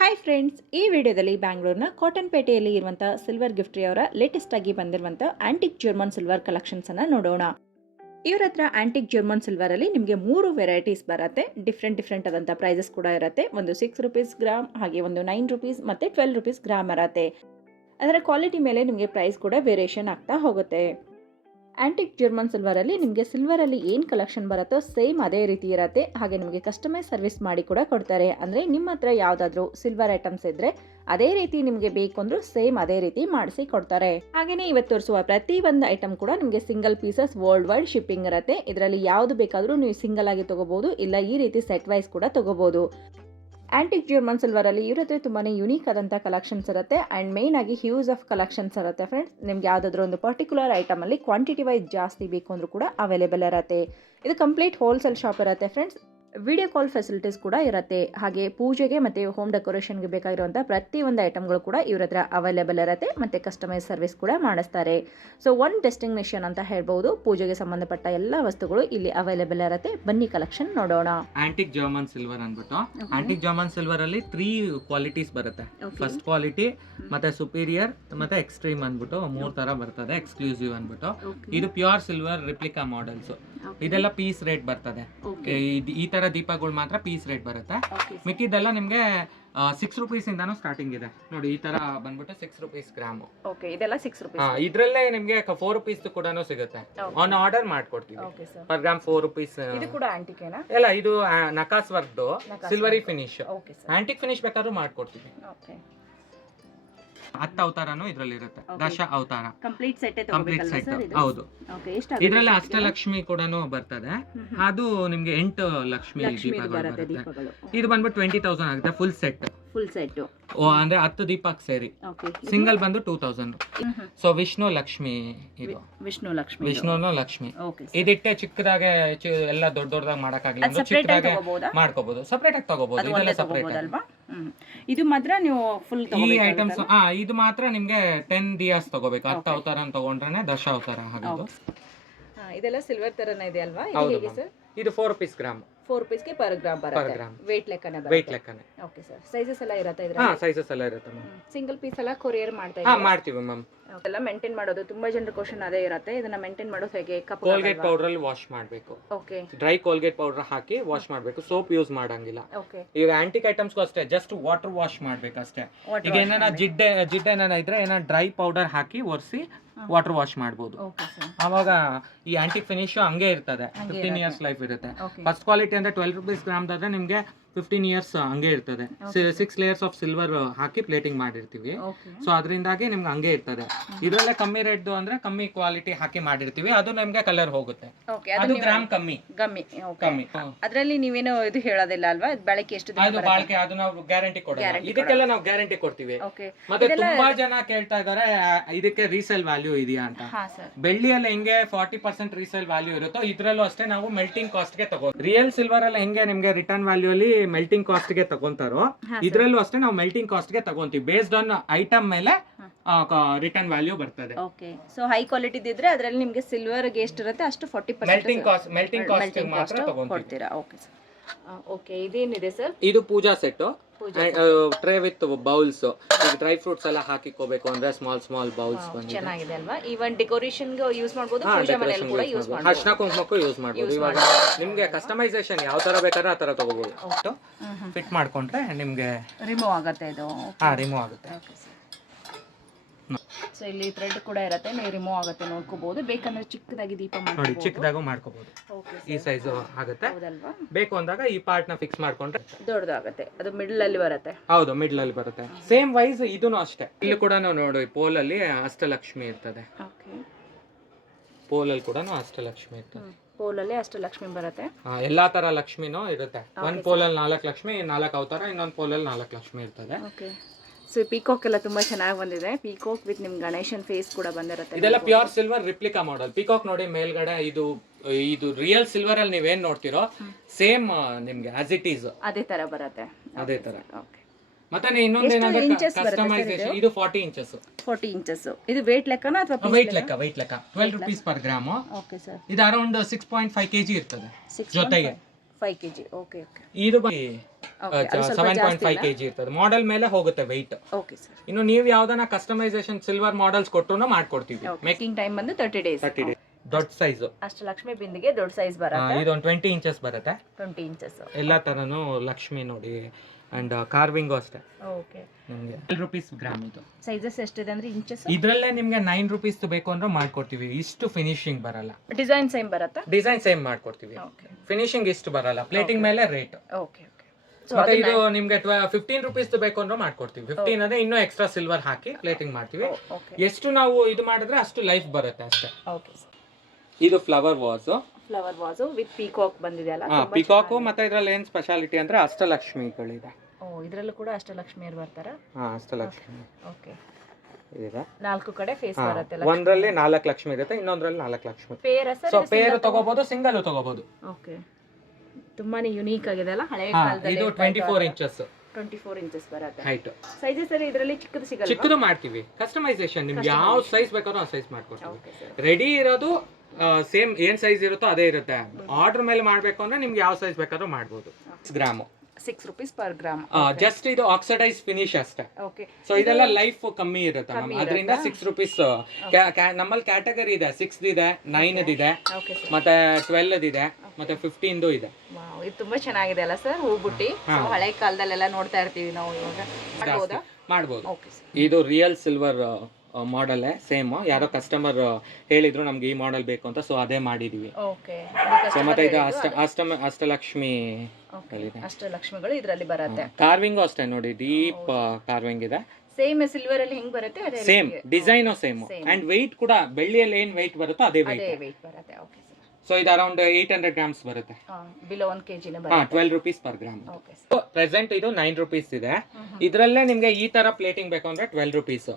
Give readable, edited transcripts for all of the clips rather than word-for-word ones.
Hi friends, ಈ ವಿಡಿಯೋದಲ್ಲಿ ಬ್ಯಾಂಗ್ಳೂರ್ನ ಕಾಟನ್ಪೇಟೆಯಲ್ಲಿ ಇರುವಂಥ ಸಿಲ್ವರ್ ಗಿಫ್ಟ್ರಿ ಅವರ ಲೇಟೆಸ್ಟ್ ಆಗಿ ಬಂದಿರುವಂಥ ಆಂಟಿಕ್ ಜರ್ಮನ್ ಸಿಲ್ವರ್ ಕಲೆಕ್ಷನ್ಸನ್ನು ನೋಡೋಣ. ಇವ್ರ ಹತ್ರ ಆಂಟಿಕ್ ಜರ್ಮನ್ ಸಿಲ್ವರಲ್ಲಿ ನಿಮಗೆ 3 ವೆರೈಟೀಸ್ ಬರುತ್ತೆ. ಡಿಫ್ರೆಂಟ್ ಆದಂಥ ಪ್ರೈಸಸ್ ಕೂಡ ಇರುತ್ತೆ. ಒಂದು ₹6 ಗ್ರಾಮ್, ಹಾಗೆ ಒಂದು ₹9 ಮತ್ತು ₹12 ಗ್ರಾಮ್ ಇರುತ್ತೆ. ಅದರ ಕ್ವಾಲಿಟಿ ಮೇಲೆ ನಿಮಗೆ ಪ್ರೈಸ್ ಕೂಡ ವೇರಿಯೇಷನ್ ಆಗ್ತಾ ಹೋಗುತ್ತೆ. ಆಂಟಿಕ್ ಜರ್ಮನ್ ಸಿಲ್ವರಲ್ಲಿ ನಿಮಗೆ ಸಿಲ್ವರಲ್ಲಿ ಏನು ಕಲೆಕ್ಷನ್ ಬರುತ್ತೋ ಸೇಮ್ ಅದೇ ರೀತಿ ಇರುತ್ತೆ. ಹಾಗೆ ನಿಮಗೆ ಕಸ್ಟಮೈಸ್ ಸರ್ವಿಸ್ ಮಾಡಿ ಕೂಡ ಕೊಡ್ತಾರೆ. ಅಂದರೆ ನಿಮ್ಮ ಹತ್ರ ಯಾವುದಾದ್ರೂ ಸಿಲ್ವರ್ ಐಟಮ್ಸ್ ಇದ್ದರೆ ಅದೇ ರೀತಿ ನಿಮಗೆ ಬೇಕು ಅಂದರೂ ಸೇಮ್ ಅದೇ ರೀತಿ ಮಾಡಿಸಿ ಕೊಡ್ತಾರೆ. ಹಾಗೆಯೇ ಇವತ್ತು ತೋರಿಸುವ ಪ್ರತಿ ಒಂದು ಐಟಮ್ ಕೂಡ ನಿಮಗೆ single pieces world wide shipping ಇರುತ್ತೆ. ಇದರಲ್ಲಿ ಯಾವುದು ಬೇಕಾದರೂ ನೀವು ಸಿಂಗಲ್ ಆಗಿ ತೊಗೋಬೋದು, ಇಲ್ಲ ಈ ರೀತಿ ಸೆಟ್ ವೈಸ್ ಕೂಡ ತೊಗೋಬೋದು. ಆಂಟಿಕ್ ಜರ್ಮನ್ ಸಿಲ್ವರಲ್ಲಿ ಇವ್ರ ಹತ್ರ ತುಂಬಾ ಯುನೀಕ್ ಆದಂಥ ಕಲೆಕ್ಷನ್ಸ್ ಇರುತ್ತೆ. ಆ್ಯಂಡ್ ಮೇಯ್ನ್ ಆಗಿ ಹ್ಯೂಸ್ ಆಫ್ ಕಲೆಕ್ಷನ್ಸ್ ಇರುತ್ತೆ ಫ್ರೆಂಡ್ಸ್. ನಿಮ್ಗೆ ಯಾವುದಾದ್ರೂ ಒಂದು ಪರ್ಟಿಕ್ಯುಲರ್ ಐಟಮಲ್ಲಿ ಕ್ವಾಂಟಿಟಿ ವೈಸ್ ಜಾಸ್ತಿ ಬೇಕು ಅಂದರೂ ಕೂಡ ಅವೈಲೇಬಲ್ ಇರುತ್ತೆ. ಇದು ಕಂಪ್ಲೀಟ್ ಹೋಲ್ಸೇಲ್ ಶಾಪ್ ಇರುತ್ತೆ ಫ್ರೆಂಡ್ಸ್. ವಿಡಿಯೋ ಕಾಲ್ ಫೆಸಿಲಿಟೀಸ್ ಕೂಡ ಇರುತ್ತೆ. ಹಾಗೆ ಪೂಜೆಗೆ ಮತ್ತು ಹೋಮ್ ಡೆಕೋರೇಷನ್ಗೆ ಬೇಕಾಗಿರುವಂಥ ಪ್ರತಿಯೊಂದು ಐಟಮ್ಗಳು ಕೂಡ ಇವ್ರ ಹತ್ರ ಅವೈಲೇಬಲ್ ಇರುತ್ತೆ. ಮತ್ತು ಕಸ್ಟಮೈಸ್ ಸರ್ವಿಸ್ ಕೂಡ ಮಾಡಿಸ್ತಾರೆ. ಸೊ ಒನ್ ಡೆಸ್ಟಿನೇಷನ್ ಅಂತ ಹೇಳ್ಬೋದು. ಪೂಜೆಗೆ ಸಂಬಂಧಪಟ್ಟ ಎಲ್ಲ ವಸ್ತುಗಳು ಇಲ್ಲಿ ಅವೈಲೇಬಲ್ ಇರುತ್ತೆ. ಬನ್ನಿ ಕಲೆಕ್ಷನ್ ನೋಡೋಣ. ಆಂಟಿಕ್ ಜರ್ಮನ್ ಸಿಲ್ವರ್ ಅಂದ್ಬಿಟ್ಟು ಆಂಟಿಕ್ ಜರ್ಮನ್ ಸಿಲ್ವರ್ ಅಲ್ಲಿ 3 ಕ್ವಾಲಿಟೀಸ್ ಬರುತ್ತೆ. ಫಸ್ಟ್ ಕ್ವಾಲಿಟಿ, ಮತ್ತೆ ಸುಪೀರಿಯರ್, ಮತ್ತೆ ಎಕ್ಸ್ಟ್ರೀಮ್ ಅಂದ್ಬಿಟ್ಟು 3 ತರ ಬರ್ತದೆ. ಎಕ್ಸ್ಕ್ಲೂಸಿವ್ ಅಂದ್ಬಿಟ್ಟು ಇದು ಪ್ಯೂರ್ ಸಿಲ್ವರ್ ರಿಪ್ಲಿಕಾ ಮಾಡೆಲ್ಸ್. ಇದೆಲ್ಲ ಪೀಸ್ ರೇಟ್ ಬರ್ತದೆ. ಈ ತರ ದೀಪಗಳು ಮಾತ್ರ ಪೀಸ್ ರೇಟ್ ಬರುತ್ತೆ. ಮಿಕ್ಕಿದೆಲ್ಲ ನಿಮ್ಗೆ ₹6 ಇಂದಾನು ಸ್ಟಾರ್ಟಿಂಗ್ ಇದೆ. ನೋಡಿ ಈ ತರ ಬಂದ್ಬಿಟ್ಟು ₹6 ಗ್ರಾಮ್. ಇದೆಲ್ಲ ₹6. ಇದ್ರಲ್ಲೇ ನಿಮ್ಗೆ ₹4 ಕೂಡ ಸಿಗುತ್ತೆ. ಆನ್ ಆರ್ಡರ್ ಮಾಡ್ಕೊಡ್ತೀವಿ. Per gram ₹4. ಇದು ಕೂಡ ಆಂಟಿಕ್ ಏನಾ? ಇಲ್ಲ, ಇದು ನಕಾಸ್ ವರ್ಕ್ದು ಸಿಲ್ವರಿ ಫಿನಿಶ್. ಆಂಟಿಕ್ ಫಿನಿಶ್ ಬೇಕಾದ್ರೂ ಮಾಡ್ಕೊಡ್ತೀವಿ. 10 ಅವತಾರನು ಇದ್ರಲ್ಲಿ ಇರುತ್ತೆ. ದಶ ಅವತಾರ ಕಂಪ್ಲೀಟ್ ಸೆಟ್. ಹೌದು. ಇದ್ರಲ್ಲಿ ಅಷ್ಟಲಕ್ಷ್ಮಿ ಕೂಡ ಬರ್ತದೆ. ಅದು ನಿಮ್ಗೆ 8 ಲಕ್ಷ್ಮಿ ದೀಪಗಳು ಬರುತ್ತೆ. ಇದು ಬಂದ್ಬಿಟ್ಟು 20,000 ಆಗುತ್ತೆ ಫುಲ್ ಸೆಟ್. ಅಂದ್ರೆ 10 ದೀಪಕ್ ಸೇರಿ. ಸಿಂಗಲ್ ಬಂದು 2,000. ಸೊ ವಿಷ್ಣು ಲಕ್ಷ್ಮಿ, ಇದು ವಿಷ್ಣುನು ಲಕ್ಷ್ಮಿ. ಇದಿಟ್ಟೆ ಚಿಕ್ಕದಾಗೆ ಎಲ್ಲ ದೊಡ್ಡದಾಗಿ ಮಾಡಕ್ಕಾಗಿಲ್ಲ ಅಂದ್ರೆ ಚಿಕ್ಕದಾಗೆ ಮಾಡ್ಕೋಬಹುದು. ಸಪರೇಟ್ ಆಗಿ ತಗೋಬಹುದು. ಇದೆಲ್ಲ ಸಪರೇಟ್ ಅಲ್ವಾ? ಇದು ಮಾತ್ರ ನೀವು ಫುಲ್ ಈ ಐಟಮ್ಸ್ ಇದು ಮಾತ್ರ ನಿಮ್ಗೆ 10 ದಿಯಾಸ್ ತಗೋಬೇಕು. 10 ಅವತಾರ ತಗೊಂಡ್ರೆ ದಶ ಅವತಾರ ಆಗೋದು. ಇದೆಲ್ಲ ಸಿಲ್ವರ್ ತರನೇ ಇದೆ ಅಲ್ವಾ? ಇದು ₹4 ಗ್ರಾಮ್. ₹4 ಪರ್ ಗ್ರಾಮ್ ಬರುತ್ತೆ. ವೇಟ್ ಲೆಕ್ಕನೇ. Okay sir. ಸೈಜಸ್ ಎಲ್ಲ ಇರುತ್ತೆ ಇದ್ರಲ್ಲಿ? ಸೈಜಸ್ ಎಲ್ಲ ಇರುತ್ತೆ ಮ್ಯಾಮ್. ಸಿಂಗಲ್ ಪೀಸ್ ಎಲ್ಲ ಕೊರಿಯರ್ ಮಾಡ್ತೀವಿ ಮ್ಯಾಮ್. ಎಲ್ಲ ಮೇಂಟೈನ್ ಮಾಡೋದು ತುಂಬಾ ಜನರ ಕ್ವಶನ್ ಅದೇ ಇರುತ್ತೆ. ಇದನ್ನ ಮೇಂಟೈನ್ ಮಾಡೋದು ಹೇಗೆ? ಕೋಲ್ಗೇಟ್ ಪೌಡರ್ ಅಲ್ಲಿ ವಾಶ್ ಮಾಡಬೇಕು. ಡ್ರೈ ಕೋಲ್ಗೇಟ್ ಪೌಡರ್ ಹಾಕಿ ವಾಶ್ ಮಾಡಬೇಕು. ಸೋಪ್ ಯೂಸ್ ಮಾಡಂಗಿಲ್ಲ. ಈಗ ಆಂಟಿಕ್ ಐಟಮ್ಸ್ ಅಷ್ಟೇ, ಜಸ್ಟ್ ವಾಟರ್ ವಾಶ್ ಮಾಡ್ಬೇಕು ಅಷ್ಟೇ. ಈಗ ಏನಾರ ಜಿಡ್ಡೆ ಏನಾರ ಇದ್ರೆ ಏನಾರ ಡ್ರೈ ಪೌಡರ್ ಹಾಕಿ ಒರೆಸಿ ವಾಟರ್ ವಾಶ್ ಮಾಡಬಹುದು. ಅವಾಗ ಈ ಆಂಟಿಕ್ ಫಿನಿಶ್ ಹಂಗೆ ಇರ್ತದೆ. 15 ಇಯರ್ಸ್ ಲೈಫ್ ಇರುತ್ತೆ. ಫಸ್ಟ್ ಕ್ವಾಲಿಟಿ ಅಂದ್ರೆ ₹12 ಗ್ರಾಮ್ ಆದ್ರೆ ನಿಮ್ಗೆ 15 ಇಯರ್ಸ್ ಹಂಗೆ ಇರ್ತದೆ. 6 layers of silver hockey plating ಮಾಡಿರ್ತೀವಿ. ಸೊ ಅದರಿಂದಾಗಿ ನಿಮ್ಗೆ ಹಂಗೆ ಇರ್ತದೆ. ಇದರಲ್ಲೇ ಕಮ್ಮಿ ರೇಟ್ ಅಂದ್ರೆ ಕಮ್ಮಿ ಕ್ವಾಲಿಟಿ ಹಾಕಿ ಮಾಡಿರ್ತೀವಿ. ಅದು ನಿಮ್ಗೆ ಕಲರ್ ಹೋಗುತ್ತೆ. ಅದು ಗ್ರಾಮ್ ಕಮ್ಮಿ. ಅದರಲ್ಲಿ ನೀವೇನು ಇದು ಹೇಳೋದಿಲ್ಲ ಅಲ್ವಾ? ಬಳಕೆ ಎಷ್ಟು ದಿನ? ಅದು ಬಳಕೆ ಅದು ನಾವು ಗ್ಯಾರಂಟಿ ಕೊಡೋಲ್ಲ. ಇದಕ್ಕೆಲ್ಲ ನಾವು ಗ್ಯಾರಂಟಿ ಕೊಡ್ತೀವಿ. ಮತ್ತೆ ತುಂಬಾ ಜನ ಕೇಳ್ತಾ ಇದಾರೆ ಇದಕ್ಕೆ ರೀಸೇಲ್ ವ್ಯಾಲ್ಯೂ ಇದೆಯಾ ಅಂತ. ಬೆಳ್ಳಿಯಲ್ಲಿ ಹೆಂಗೆ 40% ರೀಸೇಲ್ ವ್ಯಾಲ್ಯೂ ಇರುತ್ತೋ ಇದ್ರಲ್ಲೂ ಅಷ್ಟೇ ನಾವು ಮೆಲ್ಟಿಂಗ್ ಕಾಸ್ಟ್ ಗೆ ತಗೋ. ರಿಯಲ್ ಸಿಲ್ವರ್ ಅಲ್ಲಿ ಹೆಂಗೆ ನಿಮ್ಗೆ ರಿಟರ್ನ್ ವ್ಯಾಲ್ಯೂ ಅಲ್ಲಿ ಮೆಲ್ಟಿಂಗ್ ಕಾಸ್ಟ್ ಗೆ ತಗೊಂತಾರೋ ಇದ್ರಲ್ಲೂ ಅಷ್ಟೇ ನಾವು ಮೆಲ್ಟಿಂಗ್ ಕಾಸ್ಟ್ ಗೆ ತಗೊಂತೀವಿ. ಬೇಸ್ಡ್ ಆನ್ ಐಟಮ್ ಮೇಲೆ ರಿಟರ್ನ್ ವ್ಯಾಲ್ಯೂ ಬರ್ತದೆ. ಸೊ ಹೈ ಕ್ವಾಲಿಟಿ ಇದ್ರೆ ಅದರಲ್ಲಿ ನಿಮ್ಗೆ ಸಿಲ್ವರ್ ಗೆ ಎಷ್ಟು ಇರುತ್ತೆ ಅಷ್ಟು 40% ಮೆಲ್ಟಿಂಗ್ ಕಾಸ್ಟ್ ಮಾತ್ರ ತಗೊಂತೀರಾ. ಓಕೆ, ಇದೇನಿದೆ ಸರ್? ಇದು puja set. Tray with bowls. Dry fruits ಎಲ್ಲ ಹಾಕಿಕೋಬೇಕು ಅಂದ್ರೆ ಸ್ಮಾಲ್ ಬೌಲ್ಸ್ ಬಂದಿದೆ. ಚೆನ್ನಾಗಿದೆ ಅಲ್ವಾ? ಈವನ್ ಡೆಕೋರೇಷನ್ ಗೆ ಯೂಸ್ ಮಾಡಬಹುದು, ಪೂಜಾ ಮನೆಯಲ್ಲಿ ಕೂಡ ಯೂಸ್ ಮಾಡಬಹುದು, ಅರ್ಶಿನ ಕುಂಕುಮಕ್ಕೂ ಯೂಸ್ ಮಾಡಬಹುದು. ಇವಾಗ ನಿಮ್ಗೆ ಕಸ್ಟಮೈಸೇಷನ್ ಯಾವ ತರ ಬೇಕಾದ್ರೆ ಆ ತರ ತಗೋಬಹುದು. ಫಿಟ್ ಮಾಡ್ಕೊಂಡ್ರೆ ನಿಮ್ಗೆ ರಿಮೂವ್ ಆಗುತ್ತೆ. ಇದು ರಿಮೂವ್ ಆಗುತ್ತೆ. ಸೊ ಇಲ್ಲಿ ಥ್ರೆಡ್ ಕೂಡ ಇರುತ್ತೆ, ನೀವು ರಿಮೂವ್ ಆಗುತ್ತೆ ನೋಡ್ಕೋಬಹುದು. ಬೇಕಂದ್ರೆ ಚಿಕ್ಕದಾಗಿ ದೀಪ ನೋಡಿ, ಚಿಕ್ಕದಾಗೂ ಮಾಡ್ಕೋಬಹುದು. ಈ ಸೈಜ್ ಆಗುತ್ತೆ. ಬೇಕು ಅಂದಾಗ ಈ ಪಾರ್ಟ್ ನ ಫಿಕ್ಸ್ ಮಾಡ್ಕೊಂಡ್ರೆ ದೊಡ್ಡದಾಗುತ್ತೆ. ಅದು ಮಿಡಲ್ ಅಲ್ಲಿ ಬರುತ್ತೆ. ಹೌದು, ಮಿಡಲ್ ಅಲ್ಲಿ ಬರುತ್ತೆ. ಸೇಮ್ ವೈಸ್ ಇದೂನು ಅಷ್ಟೇ. ಇಲ್ಲಿ ಕೂಡ ನಾವು ನೋಡಿ ಪೋಲ್ ಅಲ್ಲಿ ಅಷ್ಟಲಕ್ಷ್ಮಿ ಇರ್ತದೆ. ಪೋಲ್ ಅಲ್ಲಿ ಕೂಡ ಅಷ್ಟಲಕ್ಷ್ಮಿ ಇರ್ತದೆ. ಪೋಲಲ್ಲಿ ಅಷ್ಟಲಕ್ಷ್ಮಿ ಬರುತ್ತೆ. ಎಲ್ಲಾ ತರ ಲಕ್ಷ್ಮಿನೂ ಇರುತ್ತೆ. ಒಂದ್ ಪೋಲ್ ಅಲ್ಲಿ 4 ಲಕ್ಷ್ಮಿ, 4 ಅವತಾರ. ಇನ್ನೊಂದ್ ಪೋಲ್ ಅಲ್ಲಿ 4 ಲಕ್ಷ್ಮಿ ಇರ್ತದೆ. ಸೊ ಪೀಕಾಕ್ ಎಲ್ಲ ತುಂಬಾ ಚೆನ್ನಾಗಿ ಬಂದಿದೆ. ಪೀಕಾಕ್ ವಿತ್ ನಿಮ್ ಗಣೇಶನ್ ಫೇಸ್ ಕೂಡ ಬಂದಿರುತ್ತೆ. ಇದೆಲ್ಲ pure silver replica model. Peacock ನೋಡಿ ಮೇಲ್ಗಡೆ ಇದು ರಿಯಲ್ ಸಿಲ್ವರ್ ಅಲ್ಲಿ ನೀವೇನ್ ನೋಡ್ತಿರೋ ಸೇಮ್ ನಿಮ್ಗೆ ಆಸ್ ಇಟ್ ಈಸ್ ಅದೇ ತರ ಬರುತ್ತೆ. ಅದೇ ತರ. ಮತ್ತೆ ಇನ್ನೊಂದೇನಂದ್ರೆ ಕಸ್ಟಮೈಸೇಷನ್. ಇದು 40 ಇಂಚಸ್. ಇದು ವೇಟ್ ಲೆಕ್ಕನಾ ಅಥವಾ ವೇಟ್ ಲೆಕ್ಕ? ₹12 ಪರ್ ಗ್ರಾಮ್. Okay sir. ಇದು ಅರೌಂಡ್ 6.5 kg ಇರ್ತದೆ ಜೊತೆಗೆ. 5 kg. ಓಕೆ. ಇದು 7.5 kg ಇರ್ತದೆ. ಮಾಡೆಲ್ ಮೇಲೆ ಹೋಗುತ್ತೆ weight. Okay sir. ಇನ್ನು ನೀವು ಯಾವ್ದನ್ನ ಕಸ್ಟಮೈಸೇಷನ್ ಸಿಲ್ವರ್ ಮಾಡೆಲ್ಸ್ ಕೊಟ್ಟರು ಮಾಡ್ಕೊಡ್ತೀವಿ. ಮೇಕಿಂಗ್ ಟೈಮ್ ಬಂದು 30 days. ದೊಡ್ಡ ಸೈಜ್ ಅಷ್ಟಲಕ್ಷ್ಮಿ ಬಿಂದಿಗೆ ದೊಡ್ಡ ಸೈಜ್ ಬರುತ್ತೆ. ಇದು 20 ಇಂಚಸ್ ಬರುತ್ತೆ. 20 ಇಂಚಸ್ ಎಲ್ಲಾ ತರನು ಲಕ್ಷ್ಮಿ ನೋಡಿ ಅಂಡ್ ಕಾರ್ವಿಂಗ್ ಅಷ್ಟೇ. ಓಕೆ. ನಿಮಗೆ 12 ರೂಪೀಸ್ ಗ್ರಾಮ್ ಇದು. ಸೈಜಸ್ ಎಷ್ಟಿದೆ ಅಂದ್ರೆ ಇಂಚಸ್? ಇದ್ರಲ್ಲೇ ನಿಮಗೆ 9 ರೂಪೀಸ್ ಬೇಕು ಅಂದ್ರೆ ಮಾಡ್ಕೊಡ್ತೀವಿ. ಇಷ್ಟು ಫಿನಿಶಿಂಗ್ ಬರಲ್ಲ. ಡಿಸೈನ್ ಸೇಮ್ ಬರುತ್ತಾ? ಡಿಸೈನ್ ಸೇಮ್ ಮಾಡ್ಕೊಡ್ತೀವಿ. ಫಿನಿಶಿಂಗ್ ಇಷ್ಟು ಬರಲ್ಲ. ಪ್ಲೇಟಿಂಗ್ ಮೇಲೆ ರೇಟ್. Okay okay. ಮತ್ತೆ ಇದು ನಿಮ್ಗೆ 15 ರೂಪೀಸ್ ಬೇಕು ಅಂದ್ರೆ ಮಾಡ್ಕೊಡ್ತೀವಿ. 15 ಅಂದ್ರೆ ಇನ್ನೂ ಎಕ್ಸ್ಟ್ರಾ ಸಿಲ್ವರ್ ಹಾಕಿ ಪ್ಲೇಟಿಂಗ್ ಮಾಡ್ತೀವಿ. ಎಷ್ಟು ನಾವು ಇದು ಮಾಡಿದ್ರೆ ಅಷ್ಟು ಲೈಫ್ ಬರುತ್ತೆ ಅಷ್ಟೇ. ಓಕೆ. ಇದು ಫ್ಲವರ್ ವಾಸ್ ವಿತ್ ಪೀಕಾಕ್ ಬಂದಿದೆ ಅಲ್ಲ? ಪೀಕಾಕ್ ಮತ್ತೆ ಇದ್ರಲ್ಲಿ ಏನ್ ಸ್ಪೆಷಾಲಿಟಿ ಅಂದ್ರೆ ಅಷ್ಟಲಕ್ಷ್ಮಿಗಳಿದೆ. ಇದ್ರಲ್ಲೂ ಕೂಡ ಅಷ್ಟಲಕ್ಷ್ಮಿಯರು ಬರ್ತಾರಾ? ಅಷ್ಟಲಕ್ಷ್ಮಿ. ಓಕೆ. ಇದೆ 4 ಕಡೆ ಫೇಸ್ ಬರುತ್ತೆ. ಒಂದ್ರಲ್ಲಿ 4 ಲಕ್ಷ್ಮಿ ಇರುತ್ತೆ, ಇನ್ನೊಂದ್ರಲ್ಲಿ 4 ಲಕ್ಷ್ಮಿ. ಸೊ ಪೇರ್ ತಗೋಬಹುದು, ಸಿಂಗಲ್ ತಗೋಬಹುದು. ಓಕೆ. ತುಂಬಾನೇ ಯುನೀಕ್ ಆಗಿದೆ ಅಲ್ಲ? ಹಳೆ ಕಾಲದಲ್ಲಿ. ಇದು 24 ಇಂಚಸ್. 24 ಇಂಚಸ್ ಬರುತ್ತೆ ಹೈಟ್. ಸೈಜಸ್ ಅಲ್ಲಿ ಇದರಲ್ಲಿ ಚಿಕ್ಕದು ಸಿಗಲ್ಲ? ಚಿಕ್ಕದು ಮಾಡ್ತೀವಿ. ಕಸ್ಟಮೈಸೇಷನ್ ನಿಮ್ಗೆ ಯಾವ ಸೈಜ್ ಬೇಕಾದ್ರೂ ಆ ಸೈಜ್ ಮಾಡ್ಕೊಡ್ತೀವಿ. ರೆಡಿ ಇರೋದು ಸೇಮ್ ಏನ್ ಸೈಜ್ ಇರುತ್ತೋ ಅದೇ ಇರುತ್ತೆ. ಆರ್ಡರ್ ಮೇಲೆ ಮಾಡ್ಬೇಕು ಅಂದ್ರೆ ನಿಮ್ಗೆ ಯಾವ ಸೈಜ್ ಬೇಕಾದ್ರೂ ಮಾಡ್ಬೋದು. Gram 6 rupees per gram. Just ಇದು ಆಕ್ಸಿಡೈಸ್ ಫಿನಿಶ್ ಅಷ್ಟೇ. ಓಕೆ. ಸೊ ಇದೆಲ್ಲ ಲೈಫ್ ಕಮ್ಮಿ ಇರುತ್ತೆ ಮ್ಯಾಮ್, ಅದರಿಂದ 6 ರೂಪೀಸ್. ನಮ್ಮಲ್ಲಿ ಕ್ಯಾಟಗರಿ ಇದೆ, 6 ಇದೆ, 9 ಇದೆ, ಮತ್ತೆ 12 ಇದೆ, ಮತ್ತೆ 15 ಇದೆ. ಇದು ತುಂಬಾ ಚೆನ್ನಾಗಿದೆ ಅಲ್ಲ ಸರ್? ಹೂ ಬುಟ್ಟಿ ಹಳೆ ಕಾಲದಲ್ಲೆಲ್ಲ ನೋಡ್ತಾ ಇರ್ತೀವಿ ನಾವು, ಇವಾಗ ಮಾಡ್ಬೋದು. ಇದು ರಿಯಲ್ ಸಿಲ್ವರ್ ಮಾಡೆಲ್ ಸೇಮ್. ಯಾರೋ ಕಸ್ಟಮರ್ ಹೇಳಿದ್ರು ನಮ್ಗೆ ಈ ಮಾಡೆಲ್ ಬೇಕು ಅಂತ, ಸೊ ಅದೇ ಮಾಡಿದೀವಿ. ಸೊ ಮತ್ತೆ ಇದು ಅಷ್ಟಲಕ್ಷ್ಮಿ ಅಷ್ಟಲಕ್ಷ್ಮಿಗಳು ಇದರಲ್ಲಿ ಬರುತ್ತೆ. ಕಾರ್ವಿಂಗ್ ಅಷ್ಟೇ ನೋಡಿ, ಡೀಪ್ ಕಾರ್ವಿಂಗ್ ಇದೆ. ಸೇಮ್ ಸಿಲ್ವರ್ ಅಲ್ಲಿ ಹೆಂಗ್ ಬರುತ್ತೆ ಅದೇ same design same and weight ಕೂಡ ಬೆಳ್ಳಿಯಲ್ಲಿ ಏನ್ weight ಬರುತ್ತೋ ಅದೇ weight ಬರುತ್ತೆ. ಓಕೆ. ಸೊ ಇದು ಅರೌಂಡ್ 800 ಗ್ರಾಮ್ಸ್ ಬರುತ್ತೆ. ಬಿಲೋ 1 kg ನೇ ಬರುತ್ತೆ. 12 ರೂಪೀಸ್ ಪರ್ ಗ್ರಾಮ್. ಪ್ರೆಸೆಂಟ್ ಇದು 9 ರೂಪೀಸ್ ಇದೆ. ಇದ್ರಲ್ಲೇ ನಿಮ್ಗೆ ಈ ತರ ಪ್ಲೇಟಿಂಗ್ ಬೇಕು ಅಂದ್ರೆ 12 ರೂಪೀಸ್.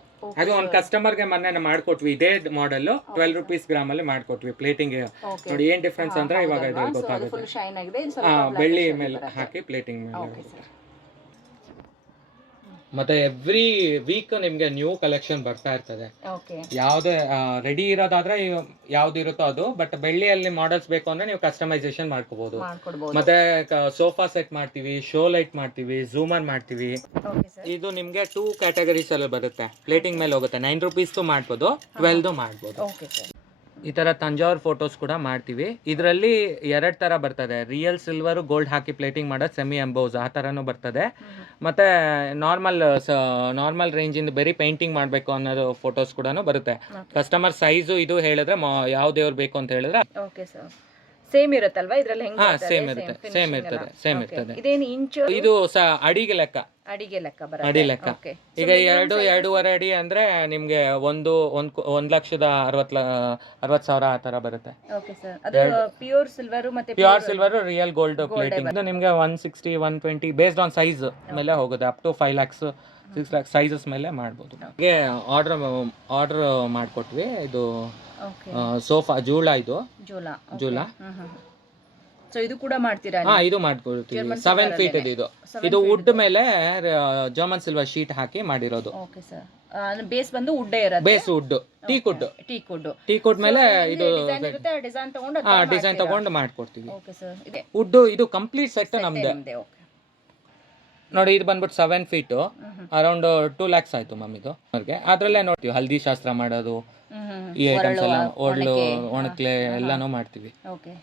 ಅದು ಒಂದು ಕಸ್ಟಮರ್ ಗೆ ಮೊನ್ನೆ ಮಾಡ್ಕೊಟ್ವಿ, ಇದೇ ಮಾಡೆಲ್ 12 ರೂಪೀಸ್ ಗ್ರಾಮ್ ಅಲ್ಲಿ ಮಾಡ್ಕೊಟ್ವಿ ಪ್ಲೇಟಿಂಗ್. ನೋಡಿ ಏನ್ ಡಿಫ್ರೆನ್ಸ್ ಅಂದ್ರೆ ಇವಾಗ ಇದ್ರಲ್ಲಿ ಗೊತ್ತಾಗುತ್ತೆ. ಬೆಳ್ಳಿ ಮೇಲೆ ಹಾಕಿ ಪ್ಲೇಟಿಂಗ್ ಮೇಲೆ. ಮತ್ತೆ ಎವ್ರಿ ವೀಕ್ ನಿಮ್ಗೆ ನ್ಯೂ ಕಲೆಕ್ಷನ್ ಬರ್ತಾ ಇರ್ತದೆ. ಯಾವ್ದೇ ರೆಡಿ ಇರೋದಾದ್ರೆ ಯಾವ್ದು ಇರುತ್ತೋ ಅದು, ಬಟ್ ಬೆಳ್ಳಿಯಲ್ಲಿ ಮಾಡೆಲ್ಸ್ ಬೇಕು ಅಂದ್ರೆ ನೀವು ಕಸ್ಟಮೈಸೇಷನ್ ಮಾಡ್ಕೋಬಹುದು. ಮತ್ತೆ ಸೋಫಾ ಸೆಟ್ ಮಾಡ್ತೀವಿ, ಶೋ ಲೈಟ್ ಮಾಡ್ತೀವಿ, ಝೂಮರ್ ಮಾಡ್ತೀವಿ. ಇದು ನಿಮ್ಗೆ 2 ಕ್ಯಾಟಗರೀಸ್ ಅಲ್ಲಿ ಬರುತ್ತೆ. ಪ್ಲೇಟಿಂಗ್ ಮೇಲೆ ಹೋಗುತ್ತೆ. 9 ರೂಪೀಸ್ ಮಾಡ್ಬೋದು, 12 ಮಾಡ್ಬೋದು. ಈ ತರ ತಂಜಾವೂರ್ ಫೋಟೋಸ್ ಕೂಡ ಮಾಡ್ತೀವಿ. ಇದರಲ್ಲಿ 2 ತರ ಬರ್ತದೆ. ರಿಯಲ್ ಸಿಲ್ವರ್ ಗೋಲ್ಡ್ ಹಾಕಿ ಪ್ಲೇಟಿಂಗ್ ಮಾಡೋದು, ಸೆಮಿ ಎಂಬೋಸ್ ಆ ತರನು ಬರ್ತದೆ. ಮತ್ತೆ ನಾರ್ಮಲ್ ರೇಂಜ್ ಇಂದ ಬರೀ ಪೇಂಟಿಂಗ್ ಮಾಡಬೇಕು ಅನ್ನೋದು ಫೋಟೋಸ್ ಕೂಡ ಬರುತ್ತೆ. ಕಸ್ಟಮರ್ ಸೈಜು ಇದು ಹೇಳಿದ್ರೆ ಯಾವ ದೇವ್ರು ಬೇಕು ಅಂತ ಹೇಳಿದ್ರೆ ಸೇಮ್ ಇರುತ್ತಲ್ವಾ ಇದರಲ್ಲಿ? ಹೆಂಗೆ? ಸೇಮ್ ಇರ್ತದೆ. ಇದೇನು ಇಂಚು? ಇದು ಅಡಿಗೆ ಲೆಕ್ಕ ಬರುತ್ತೆ. ಅಡಿ ಲೆಕ್ಕ. ಈಗ 2.5 ಅಡಿ ಅಂದ್ರೆ ನಿಮ್ಗೆ 1,60,000 ಆ ತರ ಬರುತ್ತೆ. Okay sir. ಅದು ಪ್ಯೂರ್ ಸಿಲ್ವರ್ ಮತ್ತೆ pure silver real gold plating. ಇದು ನಿಮ್ಗೆ 160, 120 ಬೇಸ್ಡ್ ಆನ್ ಸೈಜ್ ಮೇಲೆ ಹೋಗುತ್ತೆ. Up to 5 lakhs, 6 lakhs sizes ಮೇಲೆ ಮಾಡ್ಬೋದು. ಹಾಗೆ ಆರ್ಡರ್ ಮಾಡ್ಕೊಟ್ವಿ. ಇದು ಸೋಫಾ ಜೂಳ ಸೊ ಇದು ಕೂಡ ಮಾಡ್ತೀರಾ? ಇದು ಮಾಡ್ಕೊಳ್ತೀವಿ. 7 feet ಇದು ವುಡ್ ಮೇಲೆ ಜರ್ಮನ್ ಸಿಲ್ವರ್ ಶೀಟ್ ಹಾಕಿ ಮಾಡಿರೋದು. Okay sir. ಬೇಸ್ ಬಂದು ವುಡ್ ಇರುತ್ತೆ. ಬೇಸ್ ವುಡ್, ಟೀಕ್ ವುಡ್ ಮೇಲೆ ಇದು ಡಿಸೈನ್ ತಗೊಂಡು ಮಾಡ್ಕೊಡ್ತೀವಿ. Okay sir. ವುಡ್ ಇದು ಕಂಪ್ಲೀಟ್ ಸೆಟ್ ನಮ್ದೆ. ನೋಡಿ ಇದು ಬಂದ್ಬಿಟ್ಟು 7 feet, ಅರೌಂಡ್ 2 lakhs ಆಯ್ತು ಮ್ಯಾಮ್. ಇದು ಅದ್ರಲ್ಲೇ ನೋಡ್ತೀವಿ ಹಲ್ದಿ ಶಾಸ್ತ್ರ ಮಾಡೋದು, ಈ ಐಟಮ್ಸ್ ಎಲ್ಲ, ಒಣಕ್ಲೆ ಎಲ್ಲಾನು ಮಾಡ್ತೀವಿ. ಓಕೆ.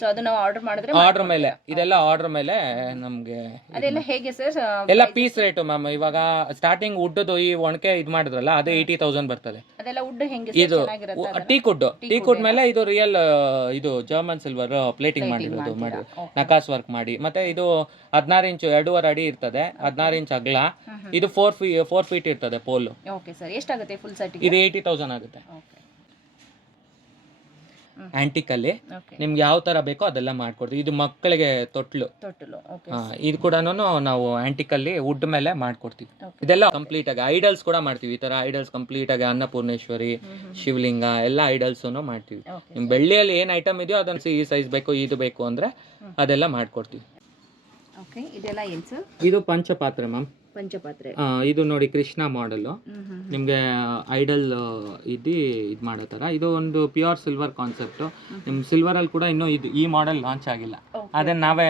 ಸೊ ಅದು ನಾವು ಆರ್ಡರ್ ಮೇಲೆ ಇದೆಲ್ಲ ಆರ್ಡರ್ ಮೇಲೆ ನಮ್ಗೆ ಅದೆಲ್ಲ ಹೇಗೆ ಸರ್? ಎಲ್ಲ ಪೀಸ್ ರೇಟ್ ಮ್ಯಾಮ್. ಇವಾಗ ಸ್ಟಾರ್ಟಿಂಗ್ ವುಡ್ದು ಈ ಒಣಕೆ ಇದು ಮಾಡಿದ್ರಲ್ಲ, ಅದೇ 80,000 ಬರ್ತದೆ. ಅದೆಲ್ಲ ವುಡ್ ಹೆಂಗೆ? ಇದು ಟೀಕ್ ವುಡ್ ಮೇಲೆ ಇದು ರಿಯಲ್ ಇದು ಜರ್ಮನ್ ಸಿಲ್ವರ್ ಪ್ಲೇಟಿಂಗ್ ಮಾಡಿರೋದು, ನಕಾಸ್ ವರ್ಕ್ ಮಾಡಿ. ಮತ್ತೆ ಇದು 16 ಇಂಚು 2.5 ಅಡಿ ಇರ್ತದೆ, 16 ಇಂಚ್ ಅಗಲ. ಇದು 4 feet ಇರ್ತದೆ ಪೋಲ್. Okay sir. ಎಷ್ಟಾಗುತ್ತೆ ಫುಲ್ ಸೆಟ್? ಇದು 80,000 ಆಗುತ್ತೆ. ಆಂಟಿಕ್ ಅಲ್ಲಿ ನಿಮ್ಗೆ ಯಾವ ತರ ಬೇಕೋ ಅದೆಲ್ಲ ಮಾಡ್ಕೊಡ್ತೀವಿ. ಇದು ಮಕ್ಕಳಿಗೆ ತೊಟ್ಲು. ಇದು ಕೂಡ ನಾವು ಆಂಟಿಕ್ ಅಲ್ಲಿ ವುಡ್ ಮೇಲೆ ಮಾಡ್ಕೊಡ್ತೀವಿ. ಇದೆಲ್ಲ ಕಂಪ್ಲೀಟ್ ಆಗಿ ಐಡಲ್ಸ್ ಕೂಡ ಮಾಡ್ತೀವಿ. ಈ ತರ ಐಡಲ್ಸ್ ಕಂಪ್ಲೀಟ್ ಆಗಿ ಅನ್ನಪೂರ್ಣೇಶ್ವರಿ, ಶಿವಲಿಂಗ ಎಲ್ಲ ಐಡಲ್ಸ್ ಮಾಡ್ತೀವಿ. ನಿಮ್ ಬೆಳ್ಳಿಯಲ್ಲಿ ಏನ್ ಐಟಮ್ ಇದೆಯೋ ಅದನ್ನ ಈ ಸೈಜ್ ಬೇಕು, ಇದು ಬೇಕು ಅಂದ್ರೆ ಅದೆಲ್ಲ ಮಾಡ್ಕೊಡ್ತೀವಿ. ಇದು ಪಂಚಪಾತ್ರೆ ಮ್ಯಾಮ್. ಇದು ನೋಡಿ ಕೃಷ್ಣ ಮಾಡೆಲ್. ನಿಮ್ಗೆ ಐಡಲ್ ಇದು ಮಾಡೋ ತರ. ಇದು ಒಂದು ಪ್ಯೂರ್ ಸಿಲ್ವರ್ ಕಾನ್ಸೆಪ್ಟ್. ನಿಮ್ ಸಿಲ್ವರ್ ಅಲ್ಲಿ ಕೂಡ ಇನ್ನು ಈ ಮಾಡೆಲ್ ಲಾಂಚ್ ಆಗಿಲ್ಲ. ಅದನ್ನ ನಾವೇ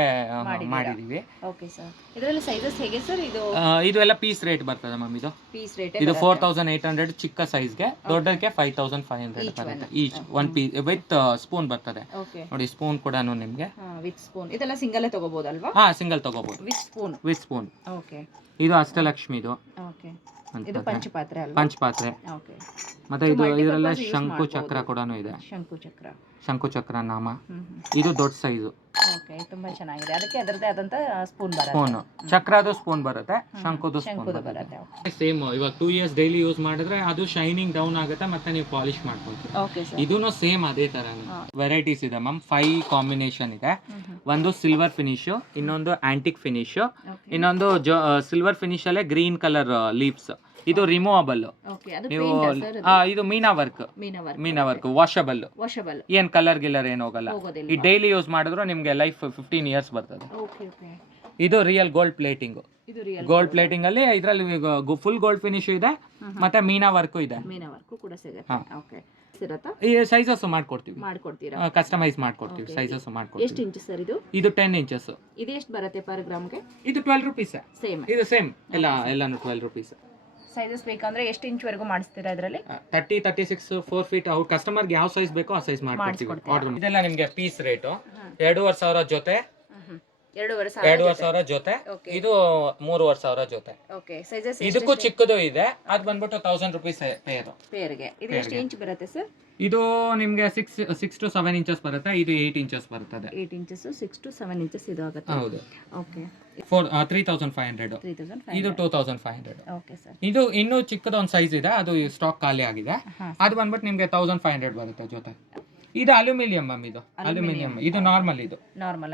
ಮಾಡಿದೀವಿ. Okay sir. ಇದರಲ್ಲಿ ಸೈಜಸ್ ಹೇಗೆ ಸರ್? ಇದು ಎಲ್ಲ ಪೀಸ್ ರೇಟ್ ಬರ್ತದೆ ಮ್ಯಾಮ್. ಪೀಸ್ ರೇಟ್ ಇದು 4800 ಚಿಕ್ಕ ಸೈಜ್ಗೆ, ದೊಡ್ಡಕ್ಕೆ 5500 ಬರುತ್ತೆ each. One piece with spoon ಬರ್ತದೆ ನೋಡಿ. ಸ್ಪೂನ್ ಕೂಡ ನಿಮ್ಗೆ ವಿತ್ ಸ್ಪೂನ್. ಇದೆಲ್ಲ ಸಿಂಗಲ್ ತಗೋಬಹುದಲ್ವಾ? ಸಿಂಗಲ್ ತಗೋಬಹುದು ವಿತ್ ಸ್ಪೂನ್. ಓಕೆ. ಇದು ಅಷ್ಟಲಕ್ಷ್ಮಿದು. ಓಕೆ. ಇದು ಪಂಚಪಾತ್ರೆ ಅಲ್ವಾ? ಪಂಚಪಾತ್ರೆ. ಓಕೆ. ಮತ್ತೆ ಇದರಲ್ಲ ಶಂಕು ಚಕ್ರ ಕೂಡ ಇದೆ. ಶಂಕು ಚಕ್ರ ನಾಮ. ಇದು ದೊಡ್ಡ ಸೈಜು. ಓಕೆ, ತುಂಬಾ ಚೆನ್ನಾಗಿದೆ. ಅದಕ್ಕೆ ಅದರದೇ ಆದಂತ ಸ್ಪೂನ್ ಬರುತ್ತೆ. ಸ್ಪೂನ್ ಚಕ್ರದು ಸ್ಪೂನ್ ಬರುತ್ತೆ, ಶಂಕುದು ಸ್ಪೂನ್ ಬರುತ್ತೆ. ಸೇಮ್ ಇವಾಗ 2 years ಡೈಲಿ ಯೂಸ್ ಮಾಡಿದ್ರೆ ಅದು ಶೈನಿಂಗ್ ಡೌನ್ ಆಗುತ್ತೆ, ಮತ್ತೆ ನೀವು ಪಾಲಿಶ್ ಮಾಡ್ಕೊಳ್ತೀವಿ. Okay sir. ಇದೂನು ಸೇಮ್ ಅದೇ ತರ ವೆರೈಟೀಸ್ ಇದೆ ಮ್ಯಾಮ್. 5 ಕಾಂಬಿನೇಷನ್ ಇದೆ. ಒಂದು ಸಿಲ್ವರ್ ಫಿನಿಶ್, ಇನ್ನೊಂದು ಆಂಟಿಕ್ ಫಿನಿಶ್, ಇನ್ನೊಂದು ಸಿಲ್ವರ್ ಫಿನಿಶ್ ಅಲ್ಲೇ ಗ್ರೀನ್ ಕಲರ್ ಲೀವ್ಸ್. ಇದು ರಿಮೂವಬಲ್. ನೀವು ಇದು ಮೀನಾ ವರ್ಕ್ ವಾಷಬಲ್. ಏನ್ ಕಲರ್ ಗಿಲ್ಲರ್ ಏನ್ ಹೋಗಲ್ಲ. ಈ ಡೈಲಿ ಯೂಸ್ ಮಾಡಿದ್ರು ನಿಮ್ಗೆ ಲೈಫ್ 15 years ಬರ್ತದೆ. ಇದು real gold plating. Gold plating ಅಲ್ಲಿ ಇದರಲ್ಲಿ ಫುಲ್ ಗೋಲ್ಡ್ ಫಿನಿಶ್ ಇದೆ, ಮತ್ತೆ ಮೀನಾ ವರ್ಕ್ ಇದೆ. ಈ ಸೈಜಸ್ ಮಾಡ್ಕೊಡ್ತೀವಿ, ಕಸ್ಟಮೈಸ್ ಮಾಡ್ಕೊಡ್ತೀವಿ, ಸೈಜಸ್ ಮಾಡ್ಕೊಡ್ತೀವಿ. ಎಷ್ಟು ಇಂಚ್ ಸರ್ ಇದು? ಇದು 10 inches. ಇದು ಎಷ್ಟು ಬರುತ್ತೆ ಪರ್ ಗ್ರಾಮ್ಗೆ? ಇದು 12 rupees. ಸೇಮ್ ಇದು ಸೇಮ್ ಎಲ್ಲಾನು 12 rupees. ಸೈಜಸ್ ಬೇಕಂದ್ರೆ ಎಷ್ಟು ಇಂಚ್ ವರೆಗೂ ಮಾಡಿಸ್ತೀರಾ ಇದರಲ್ಲಿ? 30, 36, 4 feet. ಅವ್ರ ಕಸ್ಟಮರ್ಗೆ ಯಾವ ಸೈಜ್ ಬೇಕೋ ಆ ಸೈಜ್ ಮಾಡ್ಕೊಡ್ತೀವಿ. ಆರ್ಡರ್ ಇದೆಲ್ಲ ನಿಮ್ಗೆ ಪೀಸ್ ರೇಟು 2500 ಜೊತೆ, 2500 ಜೊತೆ. ಇದು 3500 ಜೊತೆ. ಇದಕ್ಕೂ ಚಿಕ್ಕದು ಇದೆ, ಅದು ಬಂದ್ಬಿಟ್ಟು 1000 rupees ಪೇರ್ಗೆ. ಇದು ಎಷ್ಟು ಇಂಚ್ ಬರುತ್ತೆ ಸರ್? ಇದು ನಿಮ್ಗೆ 6 to 7 inches ಬರುತ್ತೆ. ಇದು 8 inches ಬರ್ತದೆ. 8 inches, 6 to 7 inches ಇದು ಆಗುತ್ತೆ. ಹೌದು. ಓಕೆ. 3500. ಇದು 2500. Okay sir. ಇದು ಇನ್ನೂ ಚಿಕ್ಕದ ಒಂದು ಸೈಜ್ ಇದೆ, ಅದು ಸ್ಟಾಕ್ ಖಾಲಿ ಆಗಿದೆ. ಅದು ಬಂದ್ಬಿಟ್ಟು ನಿಮ್ಗೆ 1500 ಬರುತ್ತೆ ಜೊತೆ. ಇದು ಅಲ್ಯೂಮಿನಿಯಂ ಮ್ಯಾಮ್. ಇದು ಅಲ್ಯೂಮಿನಿಯಂ. ಇದು ನಾರ್ಮಲ್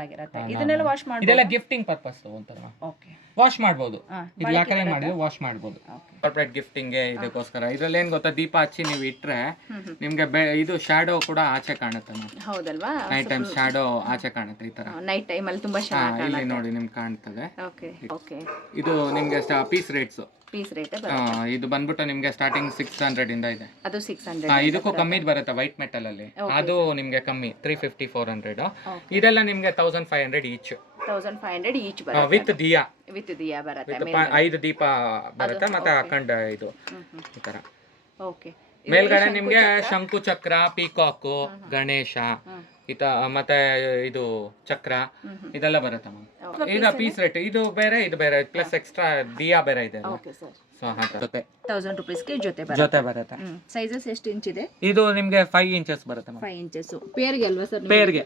ಆಗಿರುತ್ತೆ. ಇದನ್ನೆಲ್ಲ ವಾಶ್ ಮಾಡಬಹುದು. ಇದೆಲ್ಲ ಗಿಫ್ಟಿಂಗ್ ಪರ್ಪಸ್ ಒಂತರ. ಓಕೆ. ವಾಶ್ ಮಾಡಬಹುದು. ಇದು ಯಾಕರೆ ಮಾಡಿದ್ರೆ ವಾಶ್ ಮಾಡಬಹುದು. ಕಾರ್ಪೊರೇಟ್ ಗಿಫ್ಟಿಂಗ್ ಗೆ ಇದಕ್ಕೋಸ್ಕರ. ಇದರಲ್ಲಿ ಏನ್ ಗೊತ್ತಾ, ದೀಪ ಹಚ್ಚಿ ನೀವು ಇಟ್ರೆ ನಿಮ್ಗೆ ಇದು ಶಾಡೋ ಕೂಡ ಆಚೆ ಕಾಣುತ್ತೆ. ಹೌದಲ್ವಾ? ನೈಟ್ ಟೈಮ್ ಶಾಡೋ ಆಚೆ ಕಾಣುತ್ತೆ. ಈ ತರ ನೈಟ್ ಟೈಮ್ ಅಲ್ಲಿ ತುಂಬಾ ಚೆನ್ನಾಗಿ ಕಾಣುತ್ತೆ. ಇಲ್ಲಿ ನೋಡಿ ನಿಮ್ಗೆ ಕಾಣ್ತದೆ. ಓಕೆ. ಓಕೆ. ಇದು ನಿಮ್ಗೆ ಪೀಸ್ ರೇಟ್ಸ್. ಇದು ಬಂದ್ಬಿಟ್ಟು ನಿಮ್ಗೆ ಸ್ಟಾರ್ಟಿಂಗ್ 600 ಇಂದ ಇದೆ. ಅದು 600. ಇದಕ್ಕೂ ಕಮ್ಮಿ ಬರುತ್ತೆ ವೈಟ್ ಮೆಟಲ್ ಅಲ್ಲಿ. ಅದು ನಿಮ್ಗೆ ಕಮ್ಮಿ 350, 400. ಇದೆಲ್ಲ ನಿಮ್ಗೆ 1500 ಈಚ್. 1500 ಈಚ್ ಬರುತ್ತೆ. ವಿತ್ ದಿಯಾ ಬರುತ್ತೆ. 5 ದೀಪ ಬರುತ್ತೆ, ಮತ್ತೆ ಅಖಂಡ ಇದು ಈ ತರ. ಓಕೆ. ಮೇಲ್ಗಡೆ ನಿಮ್ಗೆ ಶಂಕು ಚಕ್ರ, ಪೀಕಾಕ್, ಗಣೇಶ ಮತ್ತೆ ಇದು ಚಕ್ರ ಇದೆಲ್ಲ ಬರುತ್ತೆ ಮ್ಯಾಮ್. ಈಗ ಪೀಸ್ ರೇಟ್ ಇದು ಬೇರೆ, ಇದು ಬೇರೆ, ಪ್ಲಸ್ ಎಕ್ಸ್ಟ್ರಾ ದಿಯಾ ಬೇರೆ ಇದೆ. ಸೊ 1000 rupees ಜೊತೆ ಬರುತ್ತೆ. ಸೈಜಸ್ ಎಷ್ಟು ಇಂಚ್ ಇದೆ? ಇದು ನಿಮ್ಗೆ 5 inches ಬರುತ್ತೆ ಮ್ಯಾಮ್. 5 inches ಪೇರ್ಗೆ ಅಲ್ವಾ ಸರ್? ಪೇರ್ಗೆ